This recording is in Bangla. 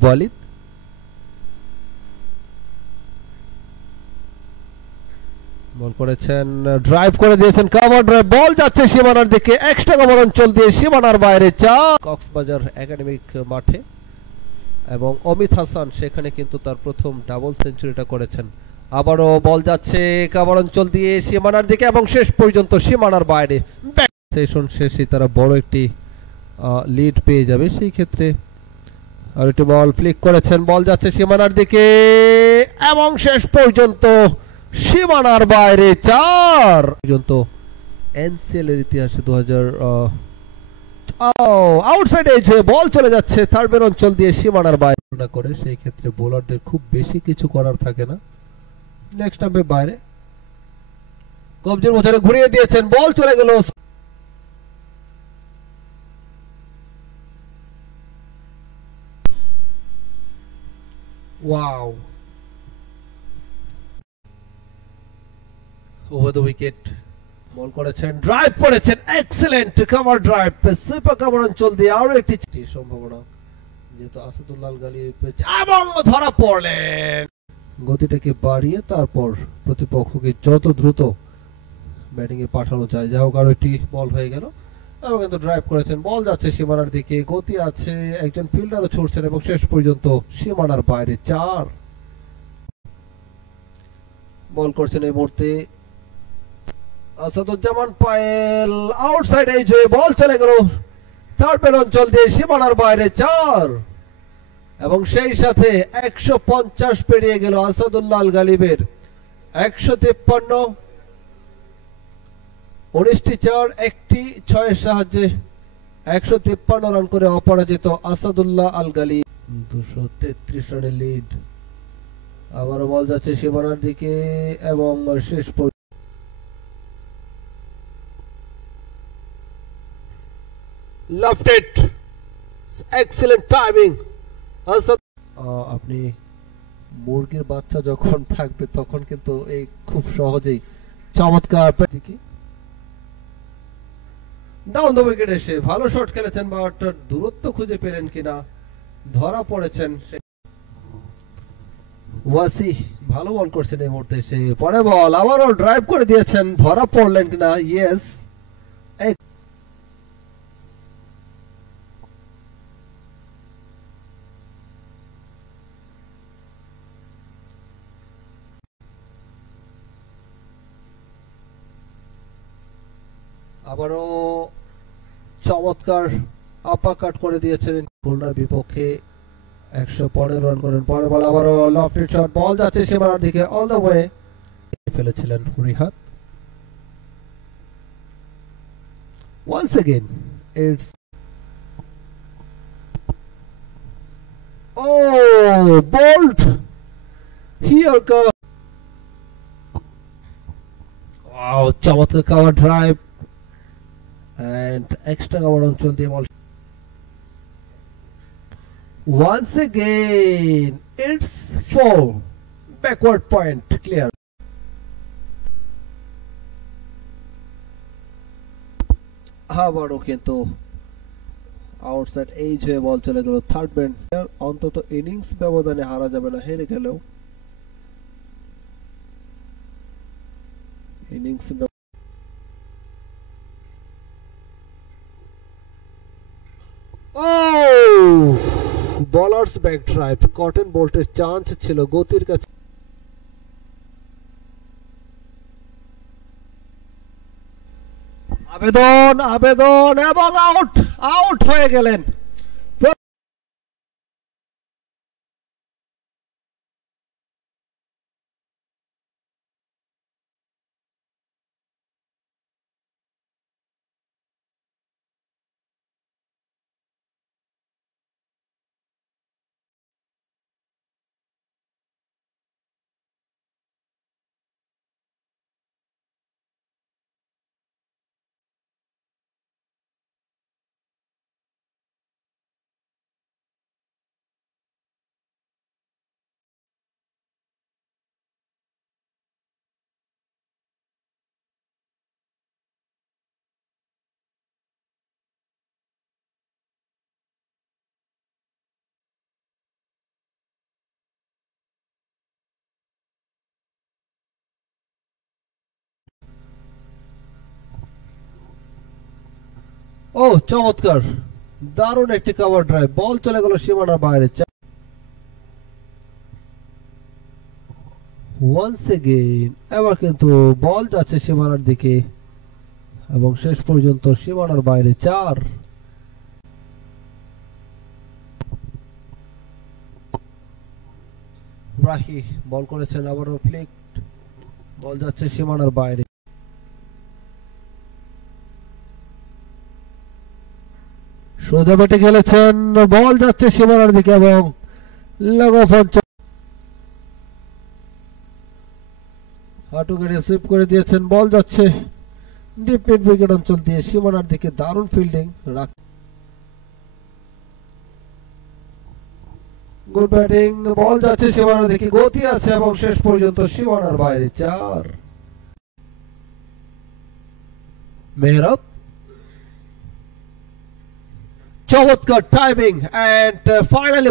ওয়ালিদ বল করেছেন, ড্রাইভ করে দিয়েছেন, কভার ড্রাইভ, বল যাচ্ছে সীমানার দিকে, এক্সট্রা কভার অঞ্চল দিয়ে সীমানার বাইরে, কক্সবাজার একাডেমিক মাঠে। এবং অমিত হাসান সেখানে কিন্তু তার প্রথম ডাবল সেঞ্চুরিটা করেছেন। আবারও বল যাচ্ছে কভার অঞ্চল দিয়ে সীমানার দিকে এবং শেষ পর্যন্ত সীমানার বাইরে। সেশন শেষে তারা বড় একটি লিড পেয়ে যাবে, সেই ক্ষেত্রে আর একটি বল ফ্লিক করেছেন, বল যাচ্ছে সীমানার দিকে এবং শেষ পর্যন্ত সীমানার বাইরে 4 পর্যন্ত এনসিএল এর ইতিহাসে 2000 আউটসাইড এজ হয়ে বল চলে যাচ্ছে থার্ডম্যান অঞ্চল দিয়ে সীমানার বাইরে না করে, সেই ক্ষেত্রে বোলারদের খুব বেশি কিছু করার থাকে না। নেক্সট স্টাম্পের বাইরে কবজির মোছারে ঘুরিয়ে দিয়েছেন, বল চলে গেল। ওয়াও, ওভার দ্য উইকেট বল করেছেন, ড্রাইভ করেছেন, excellent cover drive, super cover অঞ্চল দিয়ে আরো একটি সম্ভাবনা, যেহেতু আসাদুল্লাহ আল গালি এবং ধরা পড়লেন। গতিটাকে বাড়িয়ে তারপর প্রতিপক্ষকে যত দ্রুত ব্যাটিং এ পাঠানো যায়, যা হোক আরো একটি বল হয়ে গেল এবং কিন্তু ড্রাইভ করেছেন, বল যাচ্ছে সীমানার দিকে, গতি আছে, একজন ফিল্ডারও ছুটছেন এবং শেষ পর্যন্ত সীমানার বাইরে 4। বল করছেন এই মুহূর্তে আসাদুজ্জামান পায়েল, আউটসাইড এজ হয়ে বল চলে গেল থার্ডম্যান অঞ্চল দিয়ে সীমানার বাইরে 4 এবং সেই সাথে 150 পেরিয়ে গেল আসাদুল্লাহ আল গালিবের 153, 19টি 4, একটি 6 সাহায্যে 153 রান করে অপরাজিত আসাদুল্লাহ আল গালিব, 233 রানের লিড। আবারও বল যাচ্ছে সীমানার দিকে এবং শেষ left it, excellent timing. আপনি মুরগির বাচ্চা যখন থাকবে তখন কিন্তু এই খুব সহজেই চমৎকার ডাউন দ্য উইকেট এসে ভালো শট খেলেছেন, বাট দূরত্ব খুঁজে পেলেন কিনা, ধরা পড়েছেন। ওয়াসি ভালো বল করছেন এই মুহূর্তে, এসে পরে বল আবারও ড্রাইভ করে দিয়েছেন, ধরা পড়লেন কিনা, ইয়েস। আবারও চমৎকার আপাকাট করে দিয়েছেন খুলনার বিপক্ষে, 115 রান করেন। পরে বল আবারও লফটেড শট, বল যাচ্ছে সীমানার দিকে, অল দ্য ওয়ে ফেলেছিলেন রিহাত। once again it's bolt here comes, wow, চমৎকার cover drive and extra cover অঞ্চল দিয়ে বল, once again it's 4, backward point clear. আবারও কিন্তু আউটসাইড এজ হয়ে বল চলে গেল থার্ডম্যান, অন্তত ইনিংস ব্যবধানে হারা যাবে না, হেরে গেলেও innings bowlers back drive, Cotton বোল্টের চান্স ছিল, গতির কাছে আবেদন আবেদন এবং আউট, আউট হয়ে গেলেন। ও চমৎকার, দারুণ একটি কভার ড্রাইভ, বল চলে গেল সীমানার বাইরে। ওয়ান্স এগেইন, এবার কিন্তু বল যাচ্ছে সীমানার দিকে এবং শেষ পর্যন্ত সীমানার বাইরে 4। রাহি বল করেছেন, আবারও ফ্লিক, বল যাচ্ছে সীমানার বাইরে। সোজা ব্যাটে খেলেছেন, বল যাচ্ছে সীমানার দিকে এবং লং অফ অন, হাঁটুকে রিসিভ করে দিয়েছেন, বল যাচ্ছে ডিপ মিড উইকেট অঞ্চল দিয়ে সীমানার দিকে। দারুণ ফিল্ডিং, গুড ব্যাটিং, বল যাচ্ছে সীমানার দিকে, গতি আছে এবং শেষ পর্যন্ত সীমানার বাইরে 4। মেহরাব, চমৎকার টাইমিং, এন্ড ফাইনালি